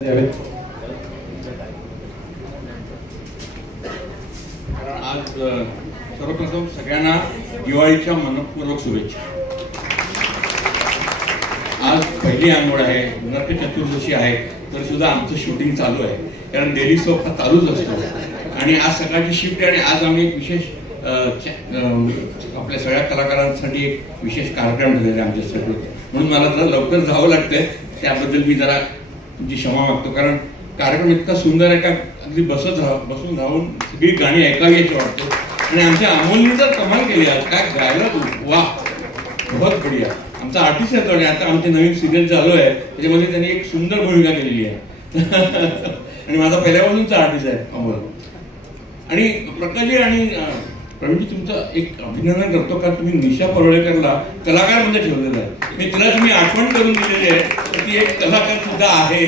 कारण आज सर्वप्रथम सगळ्यांना दिवाळीच्या मनपूर्वक शुभेच्छा। आज पहिली अंघोळ आहे, नरक चतुर्दशी आहे, तर सुद्धा आमचं शूटिंग चालू आहे, कारण डेली सोप हा चालूच असतो। आणि आज सकाळची शिफ्ट आहे आणि आज आम्ही एक विशेष आपल्या सगळ्या कलाकारांसाठी एक विशेष कार्यक्रम ठेवलेला आहे आमच्यासाठी, म्हणून मला जरा लवकर जावं लागतंय। त्याबद्दल मी जरा तुमची क्षमा मागतो, कारण कार्यक्रम इतका सुंदर आहे का अगदी बसून राहून सगळी गाणी ऐकावी अशी वाटते। आणि आमच्या अमोलने तर कमाल केली, आज काय गायला तू, वा बहुत बढिया। आमचा आर्टिस्ट आहे तो, आणि आता आमचे नवीन सिरियल चालू आहे त्याच्यामध्ये त्यांनी एक सुंदर भूमिका केलेली आहे आणि माझा पहिल्यापासूनचा आर्टिस्ट आहे अमोल। आणि प्रकाशजी आणि प्रवीणजी तुमचं एक अभिनंदन करतो, कारण तुम्ही निशा परुळेकरला कलाकार मध्ये ठेवलेलं आहे। मी तिला तुम्ही आठवण करून दिलेली आहे, ती एक कलाकार सुद्धा आहे।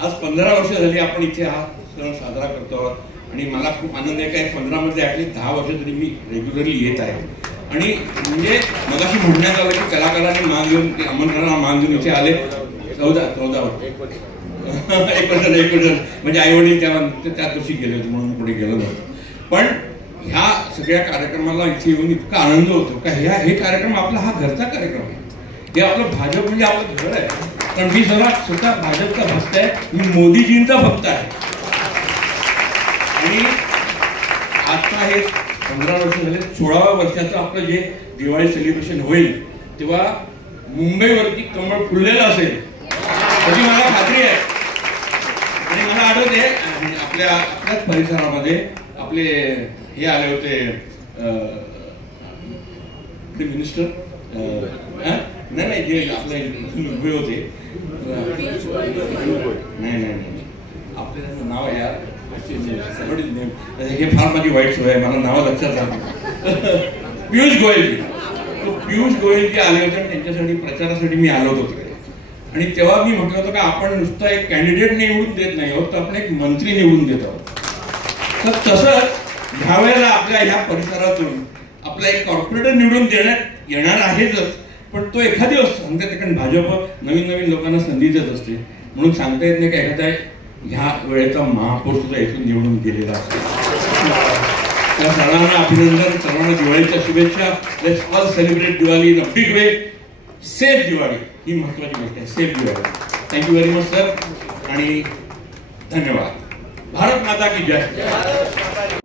आज 15 वर्ष झाली आपण इथे हा सण साजरा करतो आणि मला खूप आनंद आहे का 15 मध्ये ऍटलीस्ट 10 वर्ष तरी मी रेग्युलरली येत आहे। आणि म्हणजे मगाशी म्हणण्यात आलं की कलाकारांनी मान घेऊन आमंत्रणाला मान घेऊन इथे आले 14 एक वर्ष म्हणजे आई वडील त्या दिवशी गेले होते म्हणून पुढे गेलो नव्हतं। पण ह्या सगळ्या कार्यक्रमाला इथे येऊन इतका आनंद होतो का हे कार्यक्रम आपला हा घरचा कार्यक्रम आहे, हे आपलं भाजप म्हणजे आपलं घर आहे। पण मी स्वतः भाजपचा भक्त आहे, मी मोदीजींचा भक्त आहे। आणि आता हे 15 वर्ष झाले, 16व्या वर्षाचं आपलं जे दिवाळी सेलिब्रेशन होईल तेव्हा मुंबईवरती कमळ फुललेलं असेल त्याची मला खात्री आहे। आणि मला आठवते आपल्याच परिसरामध्ये आपले हे आले होते मिनिस्टर, नाही जे आपले उभे होते, नाही आपलं नाव आहे यार, हे फार माझी वाईट सवय आहे, मला नाव लक्षात राहतं। पियुष गोयलजी आले होते आणि त्यांच्यासाठी प्रचारासाठी मी आलो होतो तिकडे। आणि तेव्हा मी म्हटलं होतं का आपण नुसतं एक कॅन्डिडेट निवडून देत नाही आहोत, तर आपण एक मंत्री निवडून देत आहोत। तर तसंच ह्या वेळेला आपल्या ह्या परिसरातून आपला एक कॉर्पोरेटर निवडून देण्यात येणार आहेच, पण तो एखादी सांगता येते, कारण भाजप नवीन लोकांना संधी देत असते, म्हणून सांगता येत नाही का एखादा ह्या वेळेचा महापौर सुद्धा इथून निवडून गेलेला असतो। त्या सर्वांना अभिनंदन, सर्वांना दिवाळीच्या शुभेच्छा। Let's all celebrate Diwali in a big way. Safe Diwali ही महत्वाची गोष्ट आहे, safe Diwali. Thank you very much sir आणि धन्यवाद। भारत माता की जय।